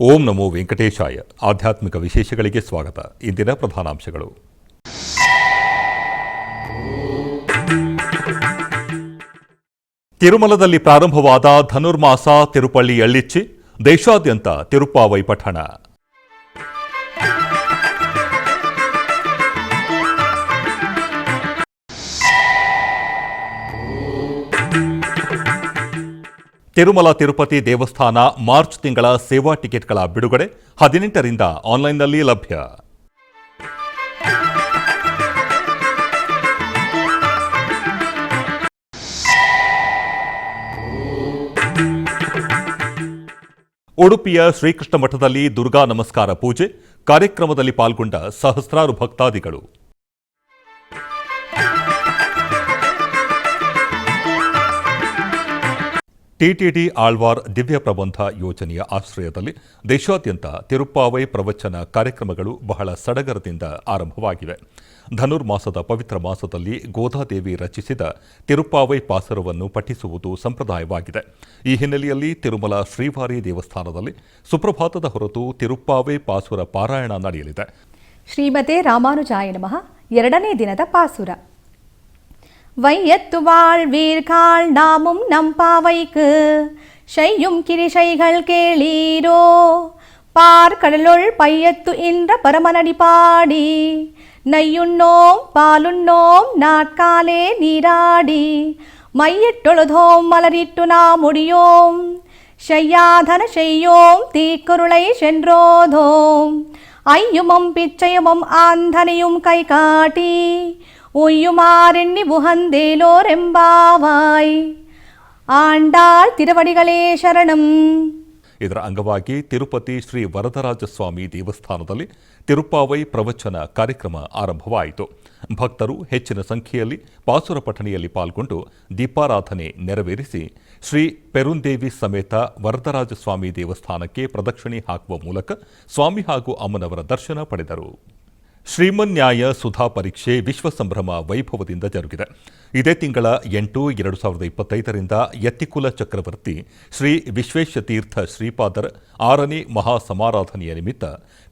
ಓಂ ನಮೋ ವೆಂಕಟೇಶಾಯ. ಆಧ್ಯಾತ್ಮಿಕ ವಿಶೇಷಗಳಿಗೆ ಸ್ವಾಗತ. ಇಂದಿನ ಪ್ರಧಾನಾಂಶಗಳು. ತಿರುಮಲದಲ್ಲಿ ಪ್ರಾರಂಭವಾದ ಧನುರ್ಮಾಸ ತಿರುಪಳ್ಳಿ ಎಳ್ಳಿಚ್ಚಿ, ದೇಶಾದ್ಯಂತ ತಿರುಪ್ಪಾವೈ ಪಠಣ. ತಿರುಮಲ ತಿರುಪತಿ ದೇವಸ್ಥಾನ ಮಾರ್ಚ್ ತಿಂಗಳ ಸೇವಾ ಟಿಕೆಟ್ಗಳ ಬಿಡುಗಡೆ 18ರಿಂದ ಆನ್ಲೈನ್ನಲ್ಲಿ ಲಭ್ಯ. ಉಡುಪಿಯ ಶ್ರೀಕೃಷ್ಣ ಮಠದಲ್ಲಿ ದುರ್ಗಾ ನಮಸ್ಕಾರ ಪೂಜೆ ಕಾರ್ಯಕ್ರಮದಲ್ಲಿ ಪಾಲ್ಗೊಂಡ ಸಹಸ್ರಾರು ಭಕ್ತಾದಿಗಳು. ಟಿಟಿಡಿ ಆಳ್ವಾರ್ ದಿವ್ಯ ಪ್ರಬಂಧ ಯೋಜನೆಯ ಆಶ್ರಯದಲ್ಲಿ ದೇಶಾದ್ಯಂತ ತಿರುಪ್ಪಾವೈ ಪ್ರವಚನ ಕಾರ್ಯಕ್ರಮಗಳು ಬಹಳ ಸಡಗರದಿಂದ ಆರಂಭವಾಗಿವೆ. ಧನುರ್ಮಾಸದ ಪವಿತ್ರ ಮಾಸದಲ್ಲಿ ಗೋದಾದೇವಿ ರಚಿಸಿದ ತಿರುಪ್ಪಾವೈ ಪಾಸುರವನ್ನು ಪಠಿಸುವುದು ಸಂಪ್ರದಾಯವಾಗಿದೆ. ಈ ಹಿನ್ನೆಲೆಯಲ್ಲಿ ತಿರುಮಲ ಶ್ರೀವಾರಿ ದೇವಸ್ಥಾನದಲ್ಲಿ ಸುಪ್ರಭಾತದ ಹೊರತು ತಿರುಪ್ಪಾವೈ ಪಾಸುರ ಪಾರಾಯಣ ನಡೆಯಲಿದೆ. ಶ್ರೀಮತೆ ರಾಮಾನುಜಾಯ ನಮಃ. 2ನೇ ದಿನದ ಪಾಸುರ. வையத்து வாழ்வீர்கள் நாமும் நம்பாவைக்கு செய்யும் கிரிசைகள் கேளீரோ, பார்க்கடலுள் பையத்து என்ற பரமனடி பாடி நெய்யுண்ணோம் பாலுண்ணோம் நாட்காலே நீராடி மையிட்டொழுதோம் மலரிட்டு நாம் முடியோம் செய்யாதன செய்யோம் தீக்குருளை சென்றோதோம் ஐயுமம் பிச்சயமும் ஆந்தனையும் கை காட்டி உய்யுமாறெண்ணி உகந்தேலோரெம்பாவாய் ஆண்டாள் திருவடிகளே ಶರಣಂ. ಇದರ ಅಂಗವಾಗಿ ತಿರುಪತಿ ಶ್ರೀ ವರದರಾಜ ಸ್ವಾಮಿ ದೇವಸ್ಥಾನದಲ್ಲಿ ತಿರುಪ್ಪಾವೈ ಪ್ರವಚನ ಕಾರ್ಯಕ್ರಮ ಆರಂಭವಾಯಿತು. ಭಕ್ತರು ಹೆಚ್ಚಿನ ಸಂಖ್ಯೆಯಲ್ಲಿ ಪಾಸುರ ಪಠಣೆಯಲ್ಲಿ ಪಾಲ್ಗೊಂಡು ದೀಪಾರಾಧನೆ ನೆರವೇರಿಸಿ ಶ್ರೀ ಪೆರುಂದೇವಿ ಸಮೇತ ವರದರಾಜ ಸ್ವಾಮಿ ದೇವಸ್ಥಾನಕ್ಕೆ ಪ್ರದಕ್ಷಿಣೆ ಹಾಕುವ ಮೂಲಕ ಸ್ವಾಮಿ ಹಾಗೂ ಅಮ್ಮನವರ ದರ್ಶನ ಪಡೆದರು. ಶ್ರೀಮನ್ಯಾಯ ಸುಧಾ ಪರೀಕ್ಷೆ ವಿಶ್ವ ಸಂಭ್ರಮ ವೈಭವದಿಂದ ಜರುಗಿದೆ. ಇದೇ ತಿಂಗಳ 8, 2025ರಿಂದ ಯತಿಕುಲ ಚಕ್ರವರ್ತಿ ಶ್ರೀ ವಿಶ್ವೇಶತೀರ್ಥ ಶ್ರೀಪಾದರ 6ನೇ ಮಹಾ ಸಮಾರಾಧನೆಯ ನಿಮಿತ್ತ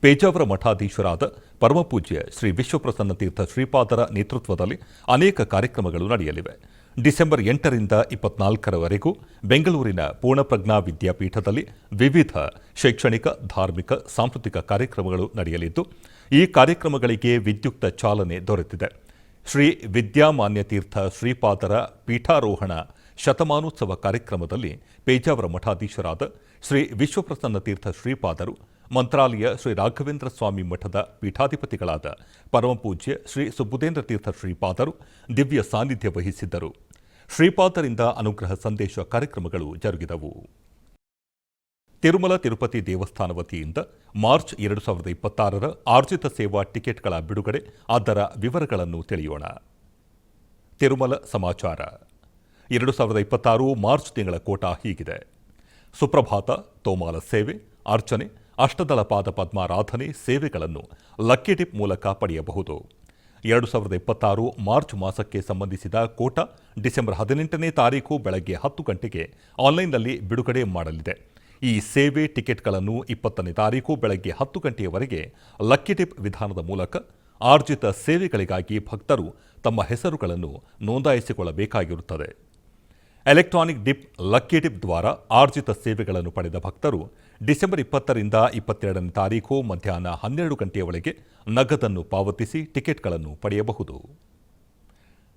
ಪೇಜಾವರ ಮಠಾಧೀಶರಾದ ಪರಮಪೂಜ್ಯ ಶ್ರೀ ವಿಶ್ವಪ್ರಸನ್ನ ತೀರ್ಥ ಶ್ರೀಪಾದರ ನೇತೃತ್ವದಲ್ಲಿ ಅನೇಕ ಕಾರ್ಯಕ್ರಮಗಳು ನಡೆಯಲಿವೆ. ಡಿಸೆಂಬರ್ 8ರಿಂದ 24ರವರೆಗೂ ಬೆಂಗಳೂರಿನ ಪೂರ್ಣಪ್ರಜ್ಞಾ ವಿದ್ಯಾಪೀಠದಲ್ಲಿ ವಿವಿಧ ಶೈಕ್ಷಣಿಕ, ಧಾರ್ಮಿಕ, ಸಾಂಸ್ಕೃತಿಕ ಕಾರ್ಯಕ್ರಮಗಳು ನಡೆಯಲಿದ್ದು, ಈ ಕಾರ್ಯಕ್ರಮಗಳಿಗೆ ವಿದ್ಯುಕ್ತ ಚಾಲನೆ ದೊರೆತಿದೆ. ಶ್ರೀ ವಿದ್ಯಾಮಾನ್ಯ ತೀರ್ಥ ಶ್ರೀಪಾದರ ಪೀಠಾರೋಹಣ ಶತಮಾನೋತ್ಸವ ಕಾರ್ಯಕ್ರಮದಲ್ಲಿ ಪೇಜಾವರ ಮಠಾಧೀಶರಾದ ಶ್ರೀ ವಿಶ್ವಪ್ರಸನ್ನ ತೀರ್ಥ ಶ್ರೀಪಾದರು, ಮಂತ್ರಾಲಯ ಶ್ರೀ ರಾಘವೇಂದ್ರ ಸ್ವಾಮಿ ಮಠದ ಪೀಠಾಧಿಪತಿಗಳಾದ ಪರಮಪೂಜ್ಯ ಶ್ರೀ ಸುಬುಧೇಂದ್ರ ತೀರ್ಥ ಶ್ರೀಪಾದರು ದಿವ್ಯ ಸಾನ್ನಿಧ್ಯ ವಹಿಸಿದ್ದರು. ಶ್ರೀಪಾದರಿಂದ ಅನುಗ್ರಹ ಸಂದೇಶ ಕಾರ್ಯಕ್ರಮಗಳು ಜರುಗಿದವು. ತಿರುಮಲ ತಿರುಪತಿ ದೇವಸ್ಥಾನ ವತಿಯಿಂದ ಮಾರ್ಚ್ 2026ರ ಆರ್ಜಿತ ಸೇವಾ ಟಿಕೆಟ್ಗಳ ಬಿಡುಗಡೆ, ಅದರ ವಿವರಗಳನ್ನು ತಿಳಿಯೋಣ. ತಿರುಮಲ ಸಮಾಚಾರ. 2026 ಮಾರ್ಚ್ ತಿಂಗಳ ಕೋಟಾ ಹೀಗಿದೆ. ಸುಪ್ರಭಾತ, ತೋಮಾಲ ಸೇವೆ, ಅರ್ಚನೆ, ಅಷ್ಟದಳ ಪಾದ ಪದ್ಮಾರಾಧನೆ ಸೇವೆಗಳನ್ನು ಲಕ್ಕಿ ಟಿಪ್ ಮೂಲಕ ಪಡೆಯಬಹುದು. 2026 ಮಾರ್ಚ್ ಮಾಸಕ್ಕೆ ಸಂಬಂಧಿಸಿದ ಕೋಟಾ ಡಿಸೆಂಬರ್ 18ನೇ ತಾರೀಕು ಬೆಳಗ್ಗೆ 10 ಗಂಟೆಗೆ ಆನ್ಲೈನ್ನಲ್ಲಿ ಬಿಡುಗಡೆ ಮಾಡಲಿದೆ. ಈ ಸೇವೆ ಟಿಕೆಟ್ಗಳನ್ನು 20ನೇ ತಾರೀಕು ಬೆಳಗ್ಗೆ 10 ಗಂಟೆಯವರೆಗೆ ಲಕ್ಕಿ ಟಿಪ್ ವಿಧಾನದ ಮೂಲಕ ಆರ್ಜಿತ ಸೇವೆಗಳಿಗಾಗಿ ಭಕ್ತರು ತಮ್ಮ ಹೆಸರುಗಳನ್ನು ನೋಂದಾಯಿಸಿಕೊಳ್ಳಬೇಕಾಗಿರುತ್ತದೆ. ಎಲೆಕ್ಟ್ರಾನಿಕ್ ಡಿಪ್ ಲಕ್ಕಿ ಟಿಪ್ ದ್ವಾರ ಆರ್ಜಿತ ಸೇವೆಗಳನ್ನು ಪಡೆದ ಭಕ್ತರು ಡಿಸೆಂಬರ್ 20ರಿಂದ 22ನೇ ತಾರೀಕು ಮಧ್ಯಾಹ್ನ 12 ಗಂಟೆಯವರೆಗೆ ನಗದನ್ನು ಪಾವತಿಸಿ ಟಿಕೆಟ್ಗಳನ್ನು ಪಡೆಯಬಹುದು.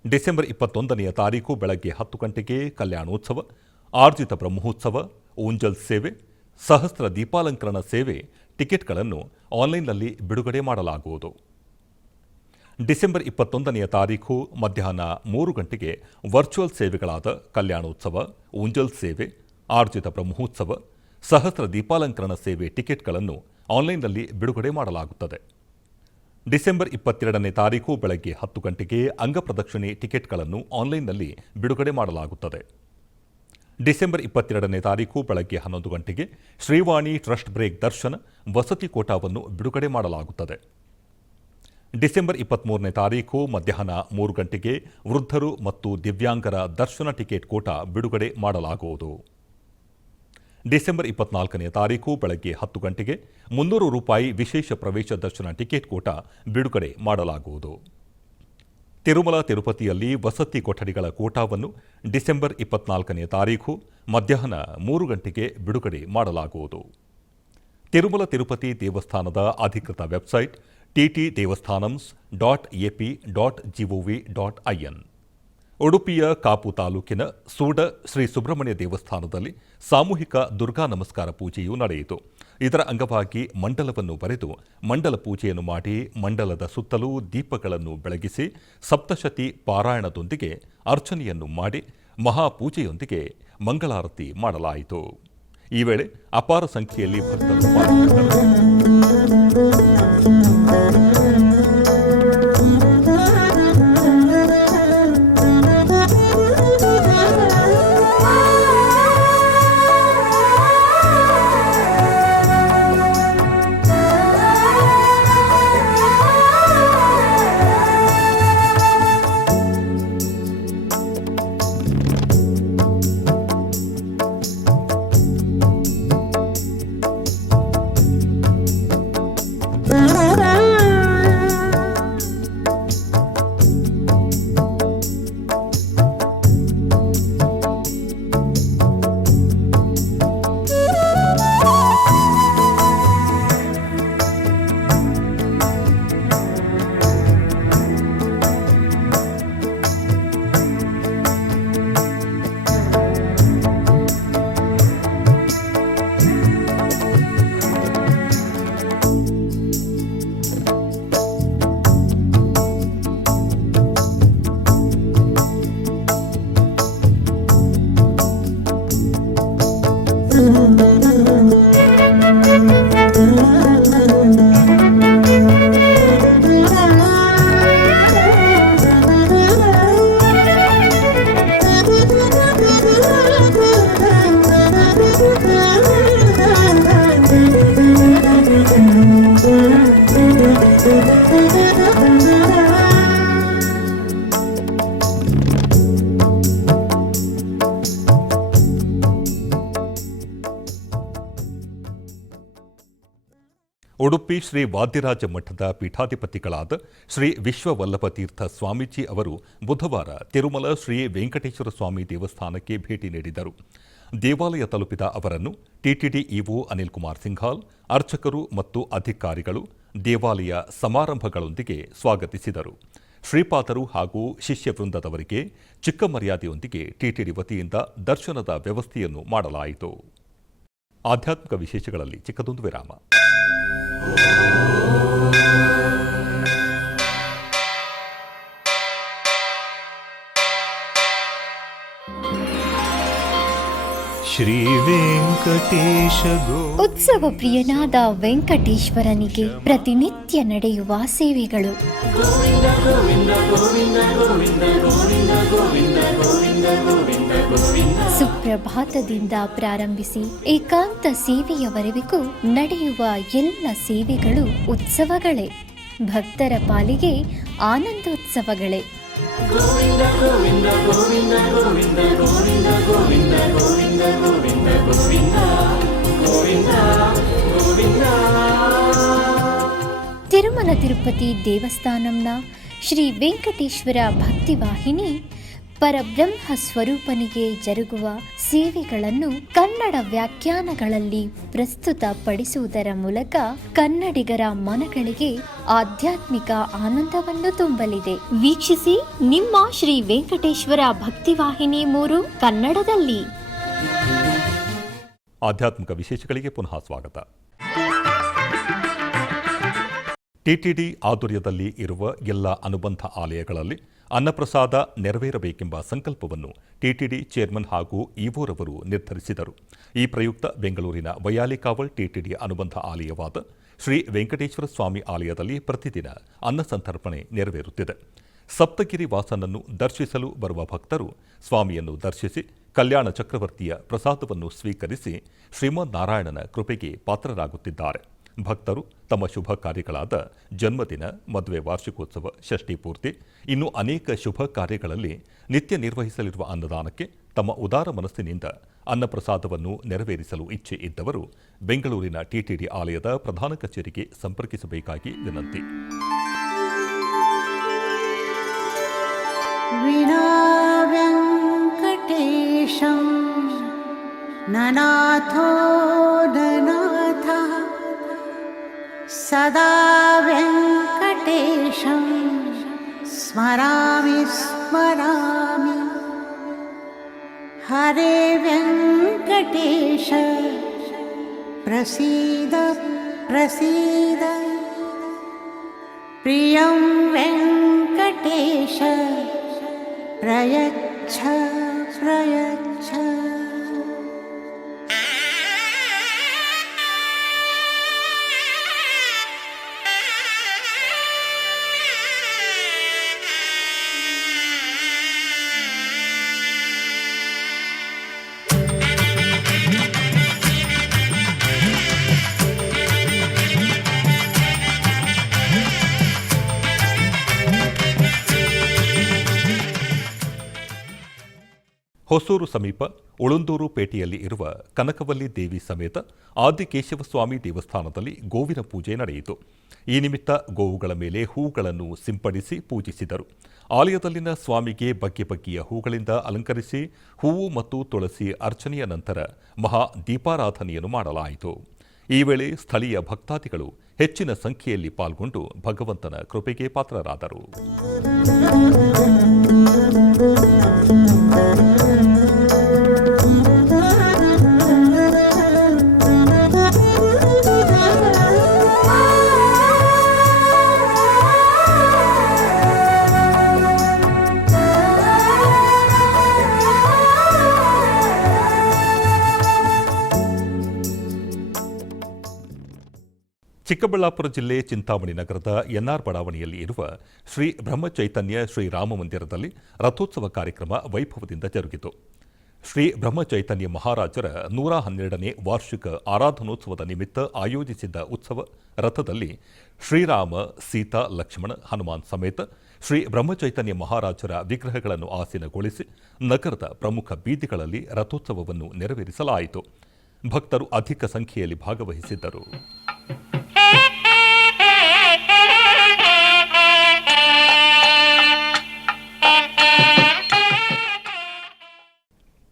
ಡಿಸೆಂಬರ್ 21ನೆಯ ತಾರೀಕು ಬೆಳಗ್ಗೆ 10 ಗಂಟೆಗೆ ಕಲ್ಯಾಣೋತ್ಸವ, ಆರ್ಜಿತ ಬ್ರಹ್ಮೋತ್ಸವ, ಊಂಜಲ್ ಸೇವೆ, ಸಹಸ್ರ ದೀಪಾಲಂಕರಣ ಸೇವೆ ಟಿಕೆಟ್ಗಳನ್ನು ಆನ್ಲೈನ್ನಲ್ಲಿ ಬಿಡುಗಡೆ ಮಾಡಲಾಗುವುದು. ಡಿಸೆಂಬರ್ 21ನೆಯ ತಾರೀಕು ಮಧ್ಯಾಹ್ನ 3 ಗಂಟೆಗೆ ವರ್ಚುವಲ್ ಸೇವೆಗಳಾದ ಕಲ್ಯಾಣೋತ್ಸವ, ಊಂಜಲ್ ಸೇವೆ, ಆರ್ಜಿತ ಬ್ರಹ್ಮೋತ್ಸವ, ಸಹಸ್ರ ದೀಪಾಲಂಕರಣ ಸೇವೆ ಟಿಕೆಟ್ಗಳನ್ನು ಆನ್ಲೈನ್ನಲ್ಲಿ ಬಿಡುಗಡೆ ಮಾಡಲಾಗುತ್ತದೆ. ಡಿಸೆಂಬರ್ 22ನೇ ತಾರೀಕು ಬೆಳಗ್ಗೆ 10 ಗಂಟೆಗೆ ಅಂಗಪ್ರದಕ್ಷಿಣೆ ಟಿಕೆಟ್ಗಳನ್ನು ಆನ್ಲೈನ್ನಲ್ಲಿ ಬಿಡುಗಡೆ ಮಾಡಲಾಗುತ್ತದೆ. ಡಿಸೆಂಬರ್ 22ನೇ ತಾರೀಕು ಬೆಳಗ್ಗೆ 11 ಗಂಟೆಗೆ ಶ್ರೀವಾಣಿ ಟ್ರಸ್ಟ್ ಬ್ರೇಕ್ ದರ್ಶನ ವಸತಿ ಕೋಟಾವನ್ನು ಬಿಡುಗಡೆ ಮಾಡಲಾಗುತ್ತದೆ. ಡಿಸೆಂಬರ್ 23ನೇ ತಾರೀಕು ಮಧ್ಯಾಹ್ನ 3 ಗಂಟೆಗೆ ವೃದ್ಧರು ಮತ್ತು ದಿವ್ಯಾಂಗರ ದರ್ಶನ ಟಿಕೆಟ್ ಕೋಟಾ ಬಿಡುಗಡೆ ಮಾಡಲಾಗುವುದು. ಡಿಸೆಂಬರ್ 24ನೇ ತಾರೀಕು ಬೆಳಗ್ಗೆ 10 ಗಂಟೆಗೆ ₹300 ವಿಶೇಷ ಪ್ರವೇಶ ದರ್ಶನ ಟಿಕೆಟ್ ಕೂಟ ಬಿಡುಗಡೆ ಮಾಡಲಾಗುವುದು. ತಿರುಮಲ ತಿರುಪತಿಯಲ್ಲಿ ವಸತಿ ಕೊಠಡಿಗಳ ಕೋಟಾವನ್ನು ಡಿಸೆಂಬರ್ 24ನೇ ತಾರೀಕು ಮಧ್ಯಾಹ್ನ 3 ಗಂಟೆಗೆ ಬಿಡುಗಡೆ ಮಾಡಲಾಗುವುದು. ತಿರುಮಲ ತಿರುಪತಿ ದೇವಸ್ಥಾನದ ಅಧಿಕೃತ ವೆಬ್ಸೈಟ್ ttdevastanams.ap.gov.in. ಉಡುಪಿಯ ಕಾಪು ತಾಲೂಕಿನ ಸೂಡ ಶ್ರೀ ಸುಬ್ರಹ್ಮಣ್ಯ ದೇವಸ್ಥಾನದಲ್ಲಿ ಸಾಮೂಹಿಕ ದುರ್ಗಾ ನಮಸ್ಕಾರ ಪೂಜೆಯು ನಡೆಯಿತು. ಇದರ ಅಂಗವಾಗಿ ಮಂಡಲವನ್ನು ಬರೆದು ಮಂಡಲ ಪೂಜೆಯನ್ನು ಮಾಡಿ ಮಂಡಲದ ಸುತ್ತಲೂ ದೀಪಗಳನ್ನು ಬೆಳಗಿಸಿ ಸಪ್ತಶತಿ ಪಾರಾಯಣದೊಂದಿಗೆ ಅರ್ಚನೆಯನ್ನು ಮಾಡಿ ಮಹಾಪೂಜೆಯೊಂದಿಗೆ ಮಂಗಳಾರತಿ ಮಾಡಲಾಯಿತು. ಈ ವೇಳೆ ಅಪಾರ ಸಂಖ್ಯೆಯಲ್ಲಿ ಭಕ್ತರು ಪಾಲ್ಗೊಂಡಿದ್ದರು. ಉಡುಪಿ ಶ್ರೀ ವಾದ್ಯರಾಜ ಮಠದ ಪೀಠಾಧಿಪತಿಗಳಾದ ಶ್ರೀ ವಿಶ್ವವಲ್ಲಭತೀರ್ಥ ಸ್ವಾಮೀಜಿ ಅವರು ಬುಧವಾರ ತಿರುಮಲ ಶ್ರೀ ವೆಂಕಟೇಶ್ವರ ಸ್ವಾಮಿ ದೇವಸ್ಥಾನಕ್ಕೆ ಭೇಟಿ ನೀಡಿದರು. ದೇವಾಲಯ ತಲುಪಿದ ಅವರನ್ನು ಟಿಟಿಡಿ ಇಒ ಅನಿಲ್ ಕುಮಾರ್ ಸಿಂಘಾಲ್, ಅರ್ಚಕರು ಮತ್ತು ಅಧಿಕಾರಿಗಳು ದೇವಾಲಯ ಸಮಾರಂಭಗಳೊಂದಿಗೆ ಸ್ವಾಗತಿಸಿದರು. ಶ್ರೀಪಾದರು ಹಾಗೂ ಶಿಷ್ಯ ವೃಂದದವರಿಗೆ ಚಿಕ್ಕ ಮರ್ಯಾದೆಯೊಂದಿಗೆ ಟಿಟಿಡಿ ವತಿಯಿಂದ ದರ್ಶನದ ವ್ಯವಸ್ಥೆಯನ್ನು ಮಾಡಲಾಯಿತು. ಆಧ್ಯಾತ್ಮಿಕ ವಿಶೇಷಗಳಲ್ಲಿ ಚಿಕ್ಕದೊಂದು ವಿರಾಮ. ಶ್ರೀ ವೆಂಕಟೇಶ ಉತ್ಸವ ಪ್ರಿಯನಾದ ವೆಂಕಟೇಶ್ವರನಿಗೆ ಪ್ರತಿನಿತ್ಯ ನಡೆಯುವ ಸೇವೆಗಳು. ಸುಪ್ರಭಾತದಿಂದ ಪ್ರಾರಂಭಿಸಿ ಏಕಾಂತ ಸೇವೆಯವರೆಗೂ ನಡೆಯುವ ಎಲ್ಲ ಸೇವೆಗಳು ಉತ್ಸವಗಳೇ. ಭಕ್ತರ ಪಾಲಿಗೆ ಆನಂದೋತ್ಸವಗಳೇ. ಗೋವಿಂದ ಗೋವಿಂದ ಗೋವಿಂದ ಗೋವಿಂದ ಗೋವಿಂದ ಗೋವಿಂದ ಗೋವಿಂದ ಗೋವಿಂದ ಗೋವಿಂದ ಗೋವಿಂದ ಗೋವಿಂದ. ತಿರುಮಲ ತಿರುಪತಿ ದೇವಸ್ಥಾನಂನ ಶ್ರೀ ವೆಂಕಟೇಶ್ವರ ಭಕ್ತಿವಾಹಿನಿ ಪರಬ್ರಹ್ಮ ಸ್ವರೂಪನಿಗೆ ಜರುಗುವ ಸೇವೆಗಳನ್ನು ಕನ್ನಡ ವ್ಯಾಖ್ಯಾನಗಳಲ್ಲಿ ಪ್ರಸ್ತುತಪಡಿಸುವುದರ ಮೂಲಕ ಕನ್ನಡಿಗರ ಮನಗಳಿಗೆ ಆಧ್ಯಾತ್ಮಿಕ ಆನಂದವನ್ನು ತುಂಬಲಿದೆ. ವೀಕ್ಷಿಸಿ ನಿಮ್ಮ ಶ್ರೀ ವೆಂಕಟೇಶ್ವರ ಭಕ್ತಿವಾಹಿನಿ 3 ಕನ್ನಡದಲ್ಲಿ. ಆಧ್ಯಾತ್ಮಿಕ ವಿಶೇಷಗಳಿಗೆ ಪುನಃ ಸ್ವಾಗತ. ಟಿಟಿಡಿ ಆಧ್ವರ್ಯದಲ್ಲಿ ಇರುವ ಎಲ್ಲ ಅನುಬಂಧ ಆಲಯಗಳಲ್ಲಿ ಅನ್ನಪ್ರಸಾದ ನೆರವೇರಬೇಕೆಂಬ ಸಂಕಲ್ಪವನ್ನು ಟಿಟಿಡಿ ಚೇರ್ಮನ್ ಹಾಗೂ ಇಒರವರು ನಿರ್ಧರಿಸಿದರು. ಈ ಪ್ರಯುಕ್ತ ಬೆಂಗಳೂರಿನ ವೈಯಾಲಿಕಾವಲ್ ಟಿಟಿಡಿ ಅನುಬಂಧ ಆಲಯವಾದ ಶ್ರೀ ವೆಂಕಟೇಶ್ವರ ಸ್ವಾಮಿ ಆಲಯದಲ್ಲಿ ಪ್ರತಿದಿನ ಅನ್ನ ಸಂತರ್ಪಣೆ ನೆರವೇರುತ್ತಿದೆ. ಸಪ್ತಗಿರಿ ವಾಸನನ್ನು ದರ್ಶಿಸಲು ಬರುವ ಭಕ್ತರು ಸ್ವಾಮಿಯನ್ನು ದರ್ಶಿಸಿ ಕಲ್ಯಾಣ ಚಕ್ರವರ್ತಿಯ ಪ್ರಸಾದವನ್ನು ಸ್ವೀಕರಿಸಿ ಶ್ರೀಮನ್ನಾರಾಯಣನ ಕೃಪೆಗೆ ಪಾತ್ರರಾಗುತ್ತಿದ್ದಾರೆ. ಭಕ್ತರು ತಮ್ಮ ಶುಭ ಕಾರ್ಯಗಳಾದ ಜನ್ಮದಿನ, ಮದುವೆ ವಾರ್ಷಿಕೋತ್ಸವ, ಷಷ್ಠಿ ಪೂರ್ತಿ, ಇನ್ನು ಅನೇಕ ಶುಭ ಕಾರ್ಯಗಳಲ್ಲಿ ನಿತ್ಯ ನಿರ್ವಹಿಸಲಿರುವ ಅನ್ನದಾನಕ್ಕೆ ತಮ್ಮ ಉದಾರ ಮನಸ್ಸಿನಿಂದ ಅನ್ನಪ್ರಸಾದವನ್ನು ನೆರವೇರಿಸಲು ಇಚ್ಛೆ ಇದ್ದವರು ಬೆಂಗಳೂರಿನ ಟಿಟಿಡಿ ಆಲಯದ ಪ್ರಧಾನ ಕಚೇರಿಗೆ ಸಂಪರ್ಕಿಸಬೇಕಾಗಿ ವಿನಂತಿ. ವಿನಾ ವೆಂಕಟೇಶಂ ನನಾಥೋ ನನಾಥಃ ಸದಾ ವೆಂಕಟೇಶಂ ಸ್ಮರಾಮಿ ಸ್ಮರಾಮಿ. ಹರೇ ವೆಂಕಟೇಶ ಪ್ರಸೀದ ಪ್ರಸೀದ. ಪ್ರಿಯಂ ವೆಂಕಟೇಶ ಪ್ರಯಚ್ಛ ಪ್ರಯಚ್ಛ. ಹೊಸೂರು ಸಮೀಪ ಉಳುಂದೂರು ಪೇಟೆಯಲ್ಲಿ ಇರುವ ಕನಕವಲ್ಲಿ ದೇವಿ ಸಮೇತ ಆದಿಕೇಶವಸ್ವಾಮಿ ದೇವಸ್ಥಾನದಲ್ಲಿ ಗೋವಿನ ಪೂಜೆ ನಡೆಯಿತು. ಈ ನಿಮಿತ್ತ ಗೋವುಗಳ ಮೇಲೆ ಹೂಗಳನ್ನು ಸಿಂಪಡಿಸಿ ಪೂಜಿಸಿದರು. ಆಲಯದಲ್ಲಿನ ಸ್ವಾಮಿಗೆ ಬಗೆ ಬಗೆಯ ಹೂಗಳಿಂದ ಅಲಂಕರಿಸಿ ಹೂವು ಮತ್ತು ತುಳಸಿ ಅರ್ಚನೆಯ ನಂತರ ಮಹಾ ದೀಪಾರಾಧನೆಯನ್ನು ಮಾಡಲಾಯಿತು. ಈ ವೇಳೆ ಸ್ಥಳೀಯ ಭಕ್ತಾದಿಗಳು ಹೆಚ್ಚಿನ ಸಂಖ್ಯೆಯಲ್ಲಿ ಪಾಲ್ಗೊಂಡು ಭಗವಂತನ ಕೃಪೆಗೆ ಪಾತ್ರರಾದರು. ಚಿಕ್ಕಬಳ್ಳಾಪುರ ಜಿಲ್ಲೆ ಚಿಂತಾಮಣಿ ನಗರದ ಎನ್ಆರ್ ಬಡಾವಣೆಯಲ್ಲಿ ಇರುವ ಶ್ರೀ ಬ್ರಹ್ಮಚೈತನ್ಯ ಶ್ರೀರಾಮ ಮಂದಿರದಲ್ಲಿ ರಥೋತ್ಸವ ಕಾರ್ಯಕ್ರಮ ವೈಭವದಿಂದ ಜರುಗಿತು. ಶ್ರೀ ಬ್ರಹ್ಮಚೈತನ್ಯ ಮಹಾರಾಜರ 112ನೇ ವಾರ್ಷಿಕ ಆರಾಧನೋತ್ಸವದ ನಿಮಿತ್ತ ಆಯೋಜಿಸಿದ್ದ ಉತ್ಸವ ರಥದಲ್ಲಿ ಶ್ರೀರಾಮ, ಸೀತಾ, ಲಕ್ಷ್ಮಣ, ಹನುಮಾನ್ ಸಮೇತ ಶ್ರೀ ಬ್ರಹ್ಮಚೈತನ್ಯ ಮಹಾರಾಜರ ವಿಗ್ರಹಗಳನ್ನು ಆಸೀನಗೊಳಿಸಿ ನಗರದ ಪ್ರಮುಖ ಬೀದಿಗಳಲ್ಲಿ ರಥೋತ್ಸವವನ್ನು ನೆರವೇರಿಸಲಾಯಿತು. ಭಕ್ತರು ಅಧಿಕ ಸಂಖ್ಯೆಯಲ್ಲಿ ಭಾಗವಹಿಸಿದ್ದರು.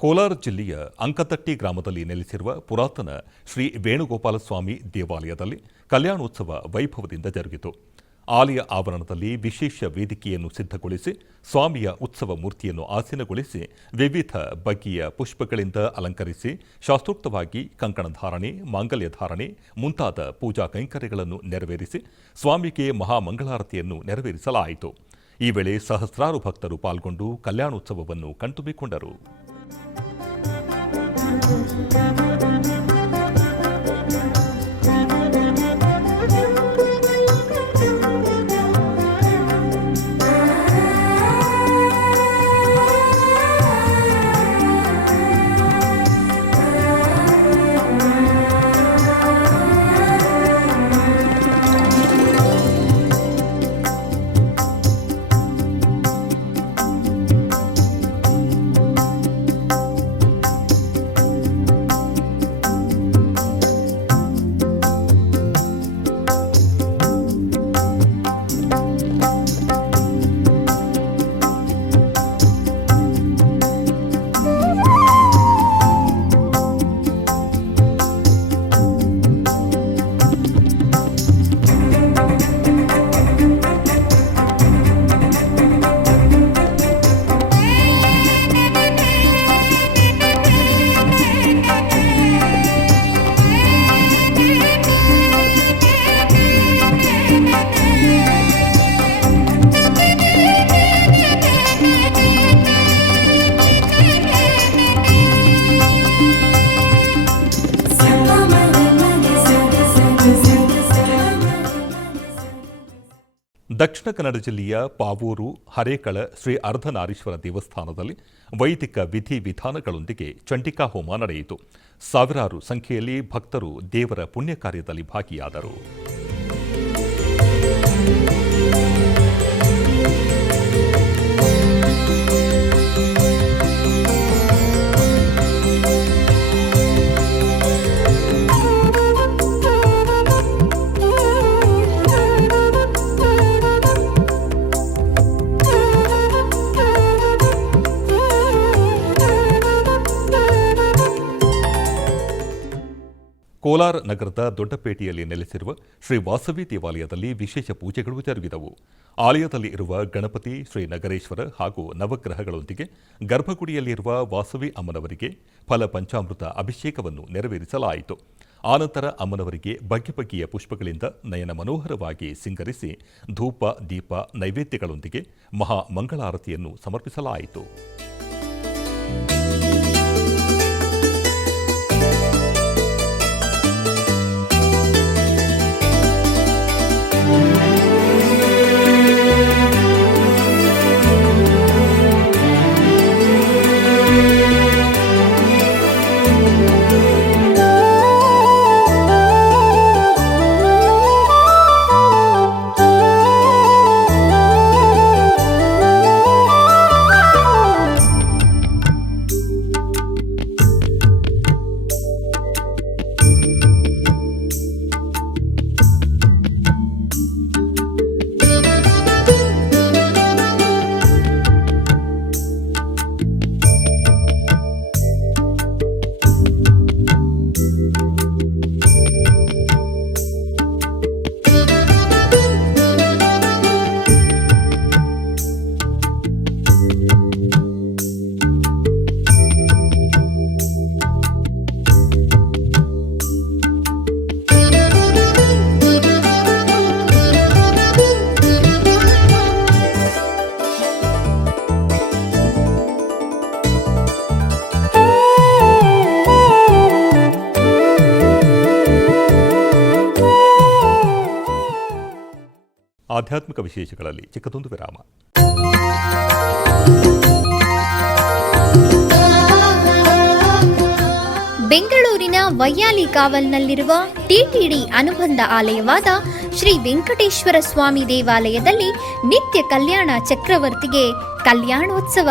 ಕೋಲಾರ ಜಿಲ್ಲೆಯ ಅಂಕತಟ್ಟಿ ಗ್ರಾಮದಲ್ಲಿ ನೆಲೆಸಿರುವ ಪುರಾತನ ಶ್ರೀ ವೇಣುಗೋಪಾಲಸ್ವಾಮಿ ದೇವಾಲಯದಲ್ಲಿ ಕಲ್ಯಾಣೋತ್ಸವ ವೈಭವದಿಂದ ಜರುಗಿತು. ಆಲಯ ಆವರಣದಲ್ಲಿ ವಿಶೇಷ ವೇದಿಕೆಯನ್ನು ಸಿದ್ಧಗೊಳಿಸಿ ಸ್ವಾಮಿಯ ಉತ್ಸವ ಮೂರ್ತಿಯನ್ನು ಆಸೀನಗೊಳಿಸಿ ವಿವಿಧ ಬಗೆಯ ಪುಷ್ಪಗಳಿಂದ ಅಲಂಕರಿಸಿ ಶಾಸ್ತ್ರೋಕ್ತವಾಗಿ ಕಂಕಣಧಾರಣೆ, ಮಾಂಗಲ್ಯ ಧಾರಣೆ ಮುಂತಾದ ಪೂಜಾ ಕೈಂಕರ್ಯಗಳನ್ನು ನೆರವೇರಿಸಿ ಸ್ವಾಮಿಗೆ ಮಹಾಮಂಗಳಾರತಿಯನ್ನು ನೆರವೇರಿಸಲಾಯಿತು. ಈ ವೇಳೆ ಸಹಸ್ರಾರು ಭಕ್ತರು ಪಾಲ್ಗೊಂಡು ಕಲ್ಯಾಣೋತ್ಸವವನ್ನು ಕಣ್ತುಂಬಿಕೊಂಡರು. ದಕ್ಷಿಣ ಕನ್ನಡ ಜಿಲ್ಲೆಯ ಪಾವೂರು ಹರೇಕಳ ಶ್ರೀ ಅರ್ಧನಾರೀಶ್ವರ ದೇವಸ್ಥಾನದಲ್ಲಿ ವೈದಿಕ ವಿಧಿವಿಧಾನಗಳೊಂದಿಗೆ ಚಂಡಿಕಾ ಹೋಮ ನಡೆಯಿತು. ಸಾವಿರಾರು ಸಂಖ್ಯೆಯಲ್ಲಿ ಭಕ್ತರು ದೇವರ ಪುಣ್ಯ ಕಾರ್ಯದಲ್ಲಿ ಭಾಗಿಯಾದರು. ಕೋಲಾರ ನಗರದ ದೊಡ್ಡಪೇಟೆಯಲ್ಲಿ ನೆಲೆಸಿರುವ ಶ್ರೀ ವಾಸವಿ ದೇವಾಲಯದಲ್ಲಿ ವಿಶೇಷ ಪೂಜೆಗಳು ಜರುಗಿದವು. ಆಲಯದಲ್ಲಿ ಇರುವ ಗಣಪತಿ, ಶ್ರೀ ನಗರೇಶ್ವರ ಹಾಗೂ ನವಗ್ರಹಗಳೊಂದಿಗೆ ಗರ್ಭಗುಡಿಯಲ್ಲಿರುವ ವಾಸವಿ ಅಮ್ಮನವರಿಗೆ ಫಲ ಪಂಚಾಮೃತ ಅಭಿಷೇಕವನ್ನು ನೆರವೇರಿಸಲಾಯಿತು. ಆನಂತರ ಅಮ್ಮನವರಿಗೆ ಬಗೆ ಬಗೆಯ ಪುಷ್ಪಗಳಿಂದ ನಯನ ಮನೋಹರವಾಗಿ ಸಿಂಗರಿಸಿ ಧೂಪ, ದೀಪ, ನೈವೇದ್ಯಗಳೊಂದಿಗೆ ಮಹಾ ಮಂಗಳಾರತಿಯನ್ನು ಸಮರ್ಪಿಸಲಾಯಿತು. ಆಧ್ಯಾತ್ಮಿಕ ವಿಶೇಷಗಳಲ್ಲಿ ಚಿಕ್ಕದೊಂದು ವಿರಾಮ. ಬೆಂಗಳೂರಿನ ವೈಯಾಲಿ ಕಾವಲ್ನಲ್ಲಿರುವ ಟಿಟಿಡಿ ಅನುಬಂಧ ಆಲಯವಾದ ಶ್ರೀ ವೆಂಕಟೇಶ್ವರ ಸ್ವಾಮಿ ದೇವಾಲಯದಲ್ಲಿ ನಿತ್ಯ ಕಲ್ಯಾಣ ಚಕ್ರವರ್ತಿಗೆ ಕಲ್ಯಾಣೋತ್ಸವ.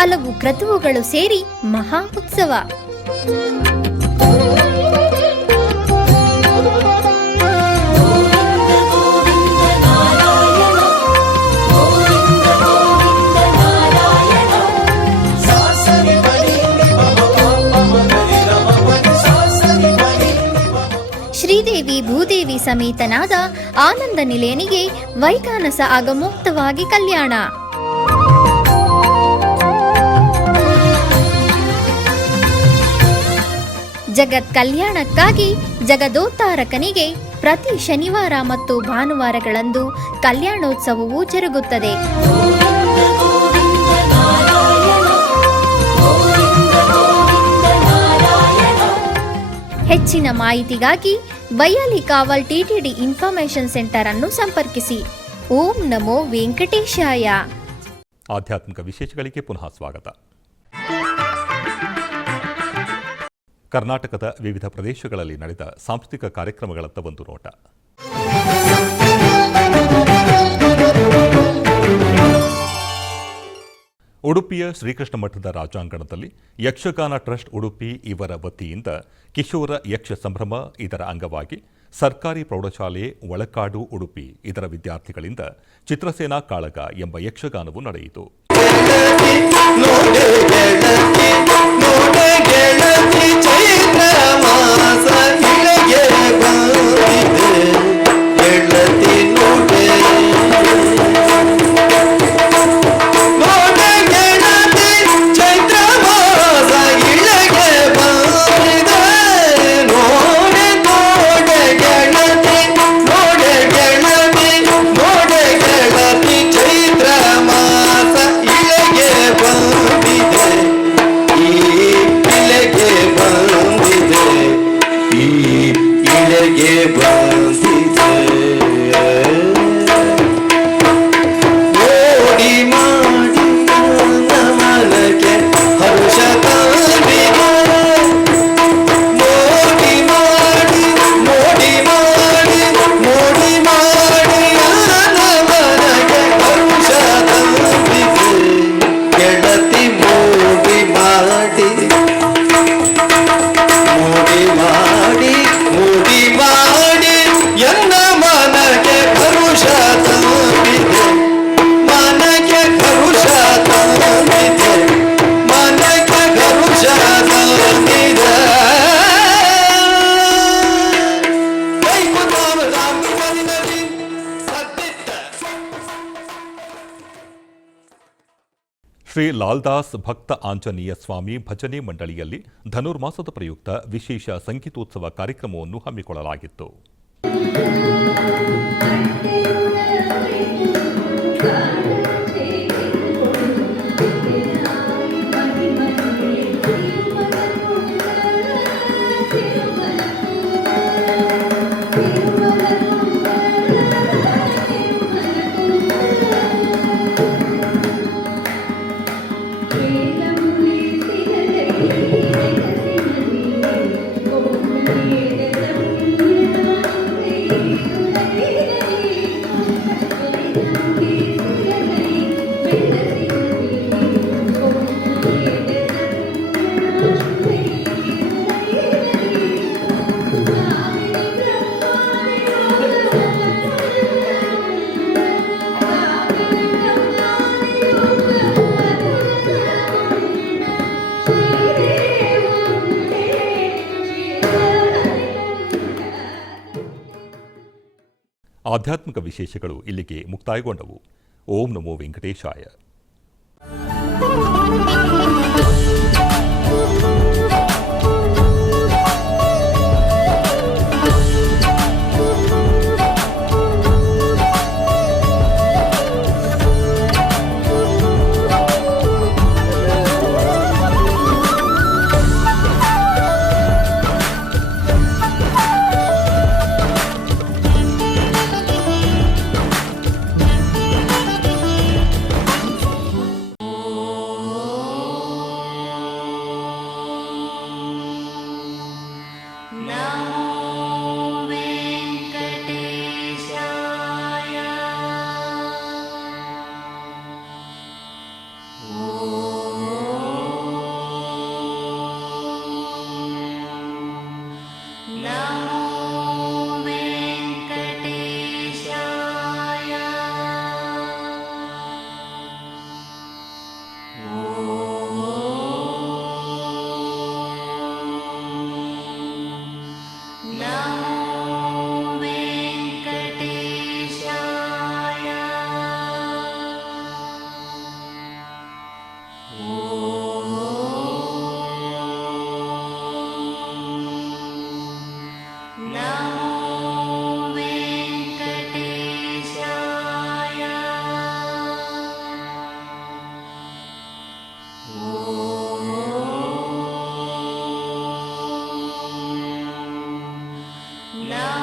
ಹಲವು ಕ್ರತುವುಗಳು ಸೇರಿ ಮಹಾ ಉತ್ಸವ. ಶ್ರೀದೇವಿ ಭೂದೇವಿ ಸಮೇತನಾದ ಆನಂದ ನಿಲಯನಿಗೆ ವೈಖಾನಸ ಆಗಮೋಕ್ತವಾಗಿ ಕಲ್ಯಾಣ. ಜಗತ್ ಕಲ್ಯಾಣಕ್ಕಾಗಿ ಜಗದೋತ್ತಾರಕನಿಗೆ ಪ್ರತಿ ಶನಿವಾರ ಮತ್ತು ಭಾನುವಾರಗಳಂದು ಕಲ್ಯಾಣೋತ್ಸವವು ಜರುಗುತ್ತದೆ. ಹೆಚ್ಚಿನ ಮಾಹಿತಿಗಾಗಿ ವೈಯಾಲಿ ಕಾವಲ್ ಟಿಟಿಡಿ ಇನ್ಫಾರ್ಮೇಶನ್ ಸೆಂಟರ್ ಅನ್ನು ಸಂಪರ್ಕಿಸಿ. ಓಂ ನಮೋ ವೆಂಕಟೇಶಾಯ. ಆಧ್ಯಾತ್ಮಿಕ ವಿಶೇಷಗಳಿಗೆ ಪುನಃ ಸ್ವಾಗತ. ಕರ್ನಾಟಕದ ವಿವಿಧ ಪ್ರದೇಶಗಳಲ್ಲಿ ನಡೆದ ಸಾಂಸ್ಕೃತಿಕ ಕಾರ್ಯಕ್ರಮಗಳತ್ತ ಒಂದು ನೋಟ. ಉಡುಪಿಯ ಶ್ರೀಕೃಷ್ಣ ಮಠದ ರಾಜಾಂಗಣದಲ್ಲಿ ಯಕ್ಷಗಾನ ಟ್ರಸ್ಟ್ ಉಡುಪಿ ಇವರ ವತಿಯಿಂದ ಕಿಶೋರ ಯಕ್ಷ ಸಂಭ್ರಮ ಇದರ ಅಂಗವಾಗಿ ಸರ್ಕಾರಿ ಪ್ರೌಢಶಾಲೆ ಒಳಕಾಡು ಉಡುಪಿ ಇದರ ವಿದ್ಯಾರ್ಥಿಗಳಿಂದ ಚಿತ್ರಸೇನಾ ಕಾಳಗ ಎಂಬ ಯಕ್ಷಗಾನವು ನಡೆಯಿತು. ಶ್ರೀ ಲಾಲ್ದಾಸ್ ಭಕ್ತ ಆಂಜನೇಯ ಸ್ವಾಮಿ ಭಜನೆ ಮಂಡಳಿಯಲ್ಲಿ ಧನುರ್ಮಾಸದ ಪ್ರಯುಕ್ತ ವಿಶೇಷ ಸಂಗೀತೋತ್ಸವ ಕಾರ್ಯಕ್ರಮವನ್ನು ಹಮ್ಮಿಕೊಳ್ಳಲಾಗಿತ್ತು. ಆಧ್ಯಾತ್ಮಿಕ ವಿಶೇಷಗಳು ಇಲ್ಲಿಗೆ ಮುಕ್ತಾಯಗೊಂಡವು. ಓಂ ನಮೋ ವೆಂಕಟೇಶಾಯ. Now